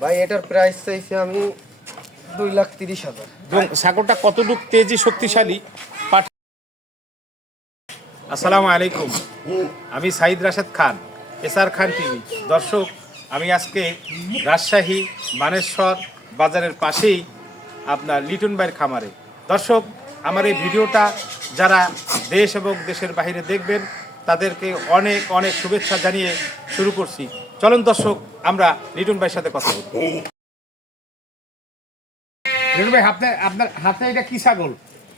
ভাই এটার প্রাইস চাইছি আমি 2,30,000। এবং ছাগলটা কতটুকু তেজি শক্তিশালী আসসালামু আলাইকুম, আমি সাইদ রাশেদ খান, এসআর খান টিভি। দর্শক, আমি আজকে রাজশাহী মানেশ্বর বাজারের পাশেই আপনার লিটন ভাইয়ের খামারে। দর্শক, আমার এই ভিডিওটা যারা দেশ এবং দেশের বাইরে দেখবেন তাদেরকে অনেক অনেক শুভেচ্ছা জানিয়ে শুরু করছি। চলুন দর্শক, আমরা লিটন ভাইয়ের সাথে কথা বলব। লিটন ভাই, আপনার হাতে এটা কি ছাগল?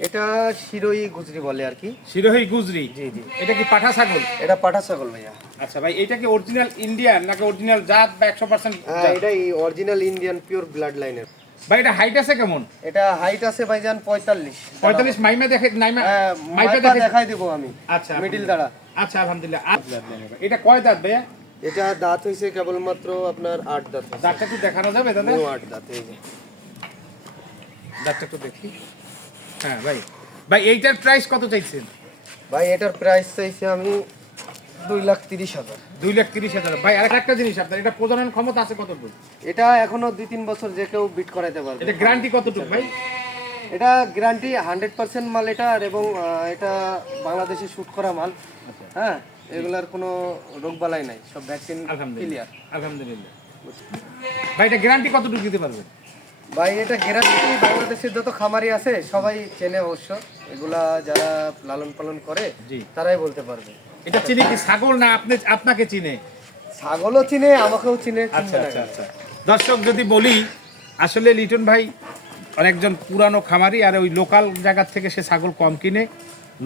এটা শিরোই গুজরি বলে আর কি। শিরোহী গুজরি? জি জি। এটা কি পাঠা ছাগল? এটা পাঠা ছাগল ভাইয়া। আচ্ছা ভাই, এটা কি অরিজিনাল ইন্ডিয়ান নাকি অরিজিনাল জাত বা 100%? হ্যাঁ, এটা অরিজিনাল ইন্ডিয়ান পিওর ব্লাড লাইনের। ভাই এটা হাইট আছে কেমন? এটা হাইট আছে ভাইজান 45। মাইমা দেখে নাইমা মাইপা দেখাই দেব আমি। আচ্ছা, মিডল দাঁড়া। আচ্ছা, আলহামদুলিল্লাহ। এটা কয় দাঁত ভাইয়া? এটা দাঁত হইছে কেবলমাত্র আপনার 8 দাঁত। দাঁতটা একটু দেখানো যাবে দাদা? 8 দাঁত এই যে। দাঁতটা একটু দেখি। হ্যাঁ ভাই, ভাই এইটার প্রাইস কত চাইছেন? ভাই এটার প্রাইস চাইছি আমি 2,30,000। 2,30,000। ভাই আরেকটা জিনিস, আপনার এটা প্রজনন ক্ষমতা আছে কতটুকু? এটা এখনো 2-3 বছর যে কেউ বিট করাইতে পারবে। এটা গ্যারান্টি কতটুকু ভাই? এটা গ্যারান্টি 100% মাল এটা, এবং এটা বাংলাদেশে শুট করা মাল। হ্যাঁ, এগুলার কোনো রোগবালাই নাই, সব ভ্যাকসিন ক্লিয়ার। আলহামদুলিল্লাহ। ভাই এটা গ্যারান্টি কতটুকু দিতে পারবে? ভাই এটা গ্যারান্টি বাংলাদেশের যত খামারি আছে সবাই চেনে অবশ্য, এগুলা যারা লালন পালন করে তারাই বলতে পারবে। এটা চিনি কি ছাগল না আপনাকে চিনে? ছাগলও চিনে, আমাকেও চিনে। আচ্ছা আচ্ছা আচ্ছা। দর্শক, যদি বলি আসলে লিটন ভাই অনেকজন পুরানো খামারি, আর ওই লোকাল জায়গার থেকে সে ছাগল কম কিনে,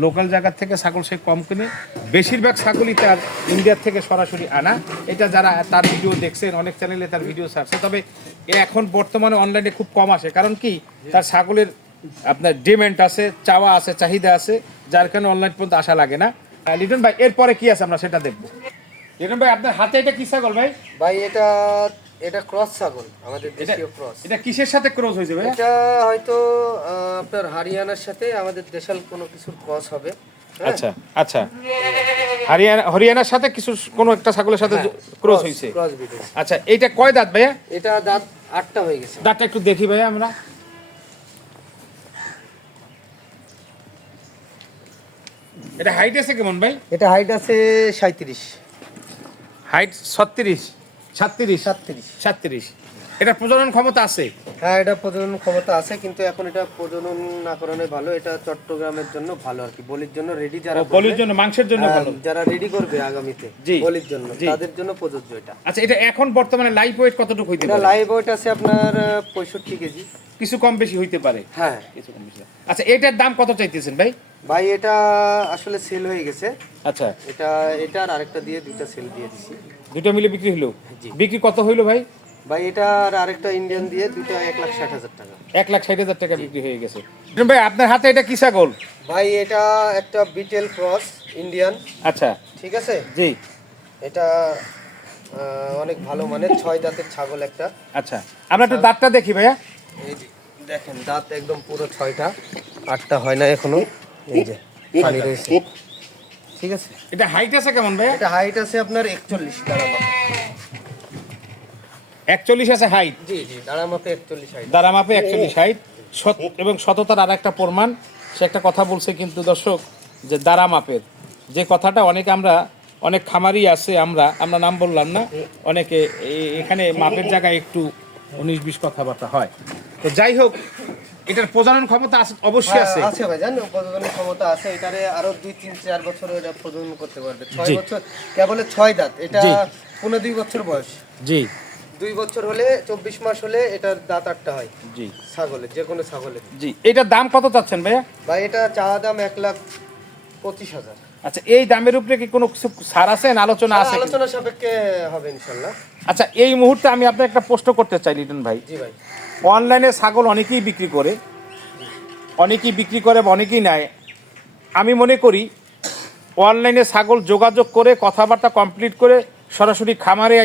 লোকাল জায়গার থেকে ছাগল সে কম কিনে। বেশিরভাগ ছাগলই তার ইন্ডিয়ার থেকে সরাসরি আনা। এটা যারা তার ভিডিও দেখছেন, অনেক চ্যানেলে তার ভিডিও ছাড়ছে, তবে এ এখন বর্তমানে অনলাইনে খুব কম আসে। কারণ কি, তার ছাগলের আপনার ডিমান্ড আছে, চাওয়া আছে, চাহিদা আছে, যার কারণে অনলাইন পর্যন্ত আসা লাগে না। লিটন ভাই, এরপরে কি আছে আমরা সেটা দেখবো। লিটন ভাই, আপনার হাতে এটা কি ছাগল ভাই? ভাই এটা ক্রস ছাগল, আমাদের দেশীয় ক্রস। এটা কিসের সাথে ক্রস হয়েছে ভাই? এটা হয়তো আপনার হরিয়ানার সাথে আমাদের দেশাল কোনো কিছুর ক্রস হবে। আচ্ছা আচ্ছা, হরিয়ানার সাথে কিছু কোনো একটা ছাগলের সাথে ক্রস হয়েছে। আচ্ছা, এইটা কয় দাঁত ভাইয়া? এটা দাঁত 8টা হয়ে গেছে। দাঁতটা একটু দেখি ভাইয়া আমরা। এটা হাইট আছে কেমন ভাই? এটা হাইট আছে 37। হাইট 36, 37, 37। এটা প্রজনন ক্ষমতা আছে? হ্যাঁ, এটা প্রজনন ক্ষমতা আছে, কিন্তু এখন এটা প্রজনন না করানো ভালো। এটা চট্টগ্রামের জন্য ভালো আর কি, বলির জন্য রেডি। যারা বলির জন্য, মাংসের জন্য ভালো, যারা রেডি করবে আগামীতে বলির জন্য, তাদের জন্য প্রযোজ্য এটা। আচ্ছা, এটা এখন বর্তমানে লাইভ ওয়েট কতটুকু হইতে পারে? এটা লাইভ ওয়েট আছে আপনার 65 কেজি। কিছু কম বেশি হইতে পারে। হ্যাঁ, কিছু কম বেশি। আচ্ছা, এটার দাম কত চাইতেছেন ভাই? ভাই এটা আসলে সেল হয়ে গেছে। আচ্ছা, এটা আর আরেকটা দিয়ে দুইটা সেল দিয়ে দিছি। দুটো মিলে বিক্রি হলো? বিক্রি কত হইলো ভাই? ভাই এটা আর আরেকটা ইন্ডিয়ান দিয়ে দুটো 1,60,000 টাকা। 1,60,000 টাকা বিক্রি হয়ে গেছে। ভাই আপনার হাতে এটা কি ছাগল? ভাই এটা একটা বিটেল ক্রস ইন্ডিয়ান। আচ্ছা, ঠিক আছে জি। এটা অনেক ভালো মানের 6 দাঁতের ছাগল একটা। আচ্ছা, আমরা একটু দাঁতটা দেখি ভাইয়া। এই যে দেখেন, দাঁত একদম পুরো 6টা, 8টা হয় না এখনো। এই যে পানি রয়েছে। ঠিক আছে। এটা হাইট আছে কেমন ভাইয়া? এটা হাইট আছে আপনার 41 দাঁড়া মাপে। 41 আছে হাইট? জি জি, দাঁড়া মাপে 41 হাইট। দাঁড়া মাপে 41 হাইট। এবং সততার আর একটা প্রমাণ, সে একটা কথা বলছে কিন্তু দর্শক, যে দাঁড়া মাপের যে কথাটা আমরা অনেক খামারি আছে, আমরা নাম বললাম না, অনেকে এখানে মাপের জায়গায় একটু 19-20 কথাবার্তা হয়। তো যাই হোক, এটার প্রজনন ক্ষমতা আছে অবশ্যই আছে। আছে ভাই, জানেন প্রজনন ক্ষমতা আছে। এটারে আরো 2-3-4 বছর এটা প্রজনন করতে পারবে। 6 বছর কেবল 6 দাঁত। এটা 15-2 বছর বয়স। জি, 2 বছর হলে 24 মাস হলে এটার দাঁত 8টা হয়। জি, ছাগলের, যে কোনো ছাগলের। জি, এটার দাম কত চাচ্ছেন ভাইয়া? ভাই এটা চাওয়া দাম 1,25,000। আচ্ছা, এই দামের উপরে কি কোনো কিছু ছাড় আছে না আলোচনা আছে? আলোচনা সাপেক্ষে হবে ইনশাআল্লাহ। আচ্ছা, এই মুহূর্তে আমি আপনাকে একটা প্রশ্ন করতে চাই লিটন ভাই। জি ভাই। অনলাইনে ছাগল অনেকেই বিক্রি করে, অনেকেই নেয়। আমি মনে করি অনলাইনে ছাগল যোগাযোগ করে কথাবার্তা কমপ্লিট করে সরাসরি খামারে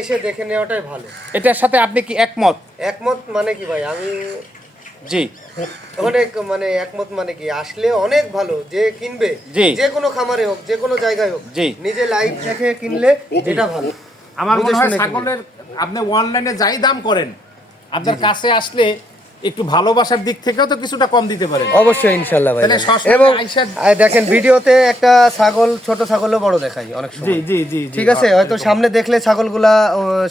এসে দেখে নেওয়াটাই ভালো। এটার সাথে আপনি কি একমত? একমত মানে কি ভাই, আমি জি অনেক একমত মানে কি, আসলে অনেক ভালো। যে কিনবে, যে কোনো খামারে হোক, যে কোনো জায়গায় হোক, নিজে লাইভ দেখে কিনলে এটা ভালো। আমার মনে হয় ছাগলের আপনি অনলাইনে যাই দাম করেন, আপনার কাছে আসলে একটু ভালোবাসার দিক থেকেও তো কিছুটা কম দিতে পারেন। অবশ্যই ইনশাআল্লাহ ভাই। তাহলে সরাসরি এবং আইসা- দেখেন ভিডিওতে একটা ছাগল, ছোট ছাগলও বড় দেখাই অনেক জি সময়। জি জি জি। ঠিক আছে, হয়তো সামনে দেখলে ছাগলগুলা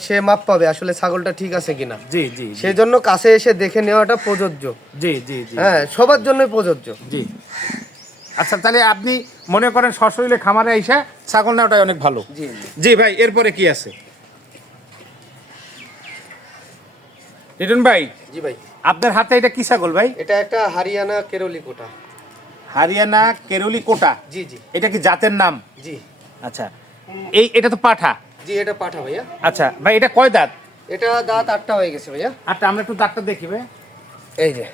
সে মাপ পাবে আসলে ছাগলটা ঠিক আছে কিনা। জি জি জি সেই জন্য কাছে এসে দেখে নেওয়াটা প্রযোজ্য। জি জি জি হ্যাঁ, সবার জন্যই প্রযোজ্য। জি। আচ্ছা, তাহলে আপনি মনে করেন সশরীরে খামারে আইসা ছাগল নেওয়াটাই অনেক ভালো। জি জি ভাই, এরপরে কি আছে লিটন ভাই? জি ভাই, আপনার হাতে এটা কি ছাগল ভাই? এটা একটা হরিয়ানা কেরলি কোটা। হারিয়ানা কেরলি কোটা। জি জি এটা কি জাতের নাম? জি আচ্ছা, এটা তো পাঠা। জি, এটা পাঠা ভাইয়া। আচ্ছা ভাই, এটা কয় দাঁত? এটা দাঁত 8টা হয়ে গেছে ভাইয়া। আচ্ছা, আমরা একটু দাঁতটা দেখি ভাই। এই যে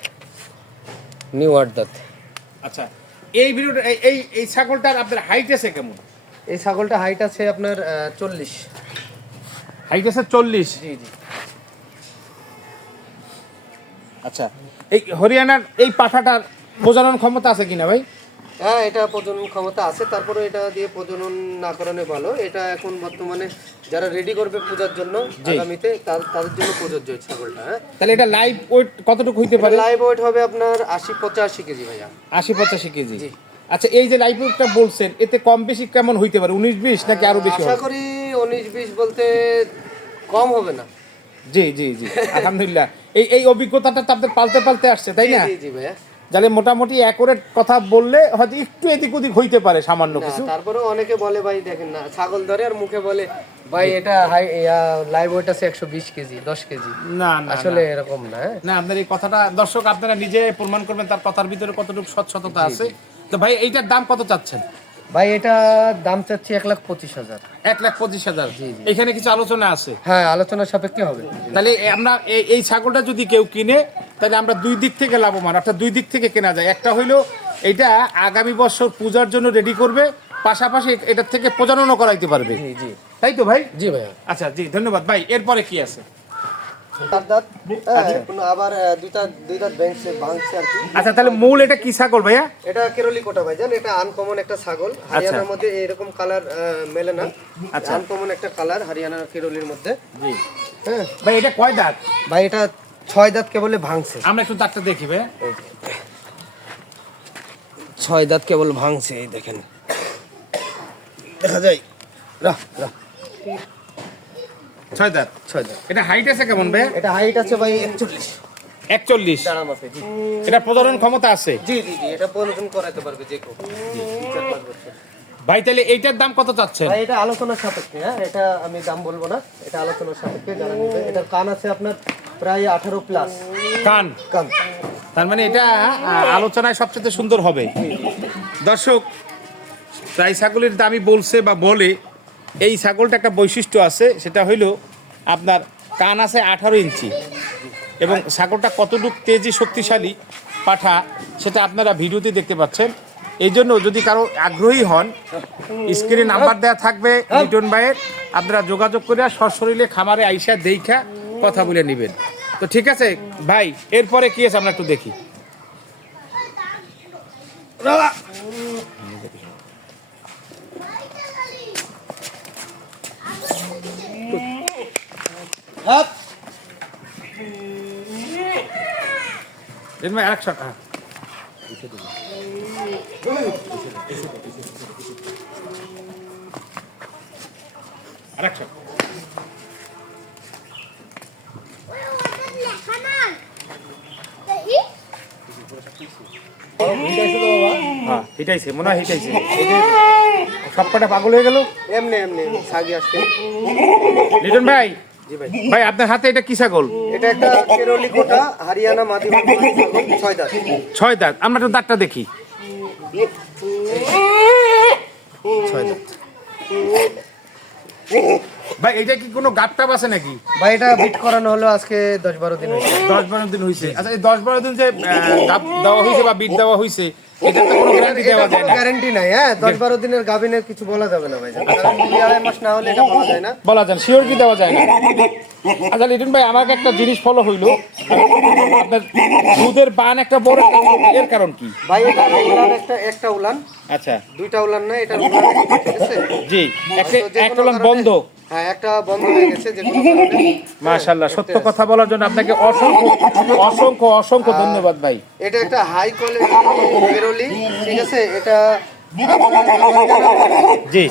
নিউ 8 দাঁত। আচ্ছা, এই ভিডিওটা এই ছাগলটার আপনার হাইট আছে কেমন? এই ছাগলটা হাইট আছে আপনার 40। হাইট আছে 40। জি জি আচ্ছা, এই হরিয়ানার এই পাঠাটার প্রজনন ক্ষমতা আছে কিনা ভাই? হ্যাঁ, এটা প্রজনন ক্ষমতা আছে, তারপরে এটা দিয়ে প্রজনন না করানো ভালো। এটা এখন বর্তমানে যারা রেডি করবে পূজার জন্য আগামীতে তাদের জন্য প্রযোজ্য এই ছাগলটা। হ্যাঁ, তাহলে এটা লাইভ ওয়েট কতটুকু হইতে পারে? লাইভ ওয়েট হবে আপনার 80-85 কেজি ভাইয়া। 80-85 কেজি। জি। আচ্ছা, এই যে লাইভ ওয়েটটা বলছেন, এতে কম বেশি কেমন হইতে পারে? 19-20 নাকি আরো বেশি আশা হবে? করি 19-20 বলতে কম হবে না। জি জি জি, আলহামদুলিল্লাহ। এই অভিজ্ঞতাটা তো আপনাদের পালতে পালতে আসছে, তাই না? জি জি ভাইয়া। যাহলে মোটামুটি অ্যাকুরেট কথা বললে হয়তো একটু এদিক ওদিক হইতে পারে সামান্য না, কিছু। তারপরে অনেকে বলে ভাই দেখেন না, ছাগল ধরে আর মুখে বলে ভাই এটা হাই লাইভ ওয়েট আছে 120 কেজি 10 কেজি। না না আসলে এরকম না। হ্যাঁ? না, আপনার এই কথাটা দর্শক আপনারা নিজে প্রমাণ করবেন তার কথার ভিতরে কতটুকু সৎসততা আছে। তো ভাই, এইটার দাম কত চাচ্ছেন? ভাই এটা দাম চাচ্ছি 1,25,000। 1,25,000। এখানে কিছু আলোচনা আছে। হ্যাঁ, আলোচনা সাপেক্ষে হবে। তাহলে আমরা এই ছাগলটা যদি কেউ কিনে, তাহলে আমরা দুই দিক থেকে লাভবান, অর্থাৎ দুই দিক থেকে কেনা যায়। একটা হইলো এটা আগামী বছর পূজার জন্য রেডি করবে, পাশাপাশি এটার থেকে প্রজননও করাইতে পারবে। জি জি তাই তো ভাই? জি ভাইয়া। আচ্ছা জি, ধন্যবাদ ভাই। এরপরে কি আছে? তার দাঁত আবার দুই দাঁত ভাঙছে আর কি। আচ্ছা, তাহলে মূল এটা কি ছাগল ভাইয়া? এটা কেরলি কোটা ভাইজান। এটা আনকমন একটা ছাগল। হরিয়ানার মধ্যে এরকম কালার মেলে না। আচ্ছা। আনকমন একটা কালার হরিয়ানার কেরলির মধ্যে। জি হ্যাঁ ভাই, এটা কয় দাঁত? ভাই, এটা 6 দাঁত কেবল ভাঙছে। আমরা একটু দাঁতটা দেখি ভাই। 6 দাঁত কেবল ভাঙছে, এই দেখেন দেখা যায়। রাহ রাহ 6 দাঁত। 6 দাঁত। এটা হাইট আছে কেমন ভাই? এটা হাইট আছে ভাই 41। 41। দাঁড়াম আছে। জি এটা প্রজনন ক্ষমতা আছে। জি জি জি, এটা প্রয়োজন করাতে পারবে যে কেউ। 4-5 বছর। ভাই, তাহলে এইটার দাম কত চাচ্ছেন? ভাই, এটা আলোচনার সাপেক্ষে। হ্যাঁ, এটা আমি দাম বলবো না, এটা আলোচনার সাপেক্ষে যারা নেবে। এটার কান আছে আপনার প্রায় 18 প্লাস কান। কান। তার মানে এটা আলোচনায় সবচেয়ে সুন্দর হবে। দর্শক, প্রায় ছাগলের দামই বলছে বা বলে, এই ছাগলটা একটা বৈশিষ্ট্য আছে, সেটা হইল আপনার কান আছে 18 ইঞ্চি, এবং ছাগলটা কতটুকু তেজি শক্তিশালী পাঠা সেটা আপনারা ভিডিওতে দেখতে পাচ্ছেন। এই জন্য যদি কারো আগ্রহী হন, স্ক্রিনে নাম্বার দেওয়া থাকবে লিটন ভাইয়ের, আপনারা যোগাযোগ করে সশরীরে খামারে আইসা দেইখা কথা বলে নেবেন। তো ঠিক আছে ভাই, এরপরে কি আছে আমরা একটু দেখি। লিটন ভাই, আরেক শট। হ্যাঁ, আরেক শট। হ্যাঁ, হিটাইছে, মনে হয় হিটাইছে। এই যে সবকটা পাগল হয়ে গেল। এমনি এমনি ছাগি আসছে। লিটন ভাই, জি ভাই, ভাই আপনার হাতে এটা কি ছাগল? এটা একটা কেরলি কোটা হরিয়ানা মাদিবাগ ছাগল, 6 দাঁত। 6 দাঁত। আমরা একটু দাঁতটা দেখি। 6 দাঁত। ভাই, এটা কি কোনো গাপটাপ আছে নাকি? ভাই, এটা বিট করানো হলো আজকে 10-12 দিন হয়েছে। 10-12 দিন হয়েছে। আচ্ছা, এই 10-12 দিন যে গাপ দেওয়া হয়েছে বা বিট দেওয়া হয়েছে, এটা তো কোনো গ্যারান্টি দেওয়া যায় না। গ্যারান্টি নাই। হ্যাঁ, 10-12 দিনের গাভিনের কিছু বলা যাবে না ভাই, কারণ 2-2.5 মাস না হলে এটা বলা যায় না। বলা যায়, শিওর কি দেওয়া যায় না? আচ্ছা লিটন ভাই, আমাকে একটা জিনিস ফলো হইলো, আপনার দুধের বান একটা বড় একটা ছোট, এর কারণ কি ভাই? এটা উলান, একটা উলান, আচ্ছা দুইটা উলান না, এটা উলান, ঠিক আছে? জি, একটা উলান বন্ধ। হ্যাঁ, একটা বন্ধ হয়ে গেছে যে কোনো কারণে। মাশাআল্লাহ, সত্য কথা বলার জন্য আপনাকে অসংখ্য অসংখ্য অসংখ্য ধন্যবাদ ভাই। এটা একটা হাই কোয়ালিটি বেরোলি, ঠিক আছে? এটা জি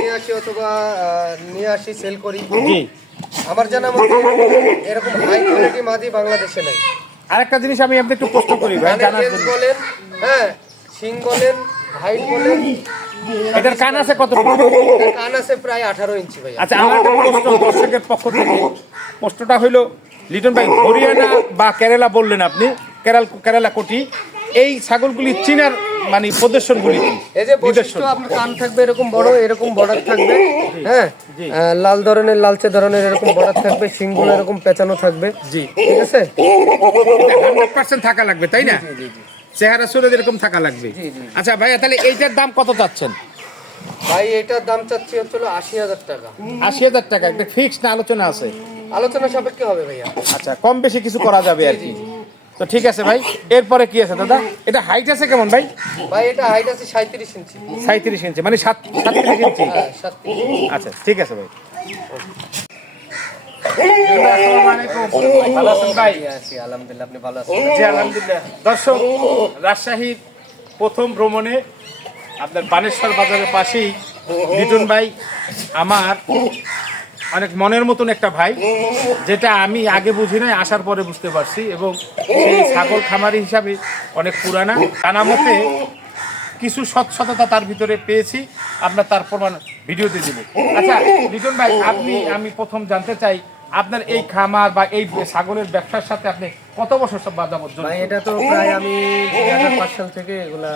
নিয়ে আসি অথবা নিয়ে আসি সেল করি। জি, আমার জানা মতে এরকম হাই কোয়ালিটি মাদি বাংলাদেশে নাই। আরেকটা জিনিস আমি আপনি একটু প্রশ্ন করি ভাই, কানের জানার লেজ জন্য। বলেন, হ্যাঁ, শিং বলেন, হাইট বলেন, এটার কান আছে কত? কান আছে প্রায় 18 ইঞ্চি ভাই। আচ্ছা, আমার একটা প্রশ্ন দর্শকের পক্ষ থেকে, প্রশ্নটা হইলো লিটন ভাই, হরিয়ানা বা কেরালা বললেন আপনি, কেরালা কোটি, এই ছাগলগুলি চীনার মানে প্রদর্শনগুলি কি? এই যে বৈশিষ্ট্য, আপনার কান থাকবে এরকম বড়, এরকম বর্ডার থাকবে, হ্যাঁ, লাল ধরনের, লালচে ধরনের এরকম বর্ডার থাকবে, শিংগুলো এরকম পেঁচানো থাকবে, জি, ঠিক আছে? 100% থাকা লাগবে, তাই না? চেহারা সুরে এরকম থাকা লাগবে। আচ্ছা ভাইয়া, তাহলে এইটার দাম কত চাচ্ছেন? ভাই এটার দাম চাচ্ছি হচ্ছিল 80,000 টাকা। 80,000 টাকা, একটা ফিক্স না আলোচনা আছে? আলোচনা সাপেক্ষে হবে ভাইয়া। আচ্ছা, কম বেশি কিছু করা যাবে আর কি। তো ঠিক আছে ভাই, এরপরে কি আছে দাদা? এটা হাইট আছে কেমন ভাই? ভাই এটা হাইট আছে 37 ইঞ্চি। 37 ইঞ্চি, মানে 37 ইঞ্চি। হ্যাঁ, 37। আচ্ছা ঠিক আছে ভাই। আসসালামু আলাইকুম। ভালো আছেন ভাই? আছি আলহামদুলিল্লাহ, আপনি ভালো আছেন? জি আলহামদুলিল্লাহ। দর্শক, রাজশাহীর প্রথম ভ্রমণে আপনার বানেশ্বর বাজারের পাশেই লিটন ভাই আমার অনেক মনের মতন একটা ভাই, যেটা আমি আগে বুঝি নাই, আসার পরে বুঝতে পারছি, এবং সেই ছাগল খামারি হিসাবে অনেক পুরানা, জানা মতে কিছু সৎসততা তার ভিতরে পেয়েছি, আপনার তার প্রমাণ ভিডিওতে দিব। আচ্ছা লিটন ভাই, আমি প্রথম জানতে চাই, আপনার এই খামার বা এই ছাগলের ব্যবসার সাথে আপনি কত বছর সব বাজাবত জড়িত? ভাই এটা তো প্রায় আমি 2005 সাল থেকে এগুলা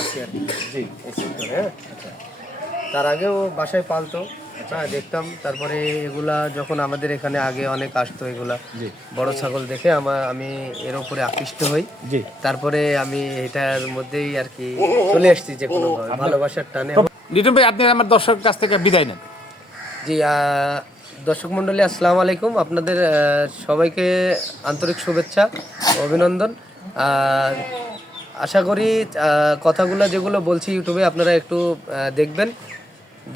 আছি আর কি। জি, এই সেক্টরে, হ্যাঁ। তার আগেও বাসায় পালতো, হ্যাঁ, দেখতাম। তারপরে এগুলা যখন আমাদের এখানে আগে অনেক আসতো, এগুলা জি, বড় ছাগল দেখে আমি এর উপরে আকৃষ্ট হই। জি। তারপরে আমি এটার মধ্যেই আর কি চলে এসেছি, যে কোনো ভালোবাসার টানে। লিটন ভাই, আপনি আমার দর্শকের কাছ থেকে বিদায় নেন। জি, দর্শক মণ্ডলী, আসসালামু আলাইকুম। আপনাদের সবাইকে আন্তরিক শুভেচ্ছা, অভিনন্দন। আশা করি কথাগুলো যেগুলো বলছি ইউটিউবে আপনারা একটু দেখবেন,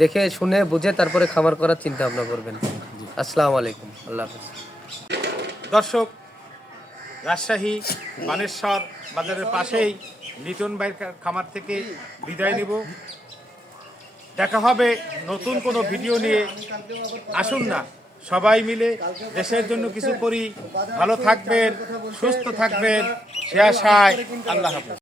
দেখে শুনে বুঝে তারপরে খামার করার চিন্তা ভাবনা করবেন। আসসালামু আলাইকুম, আল্লাহ হাফেজ। দর্শক, রাজশাহী বানেশ্বর বাজারের পাশেই লিটন ভাইয়ের খামার থেকে বিদায় নিব। দেখা হবে নতুন কোনো ভিডিও নিয়ে। আসুন না সবাই মিলে দেশের জন্য কিছু করি। ভালো থাকবেন, সুস্থ থাকবেন, সে আশায়। আল্লাহ হাফেজ।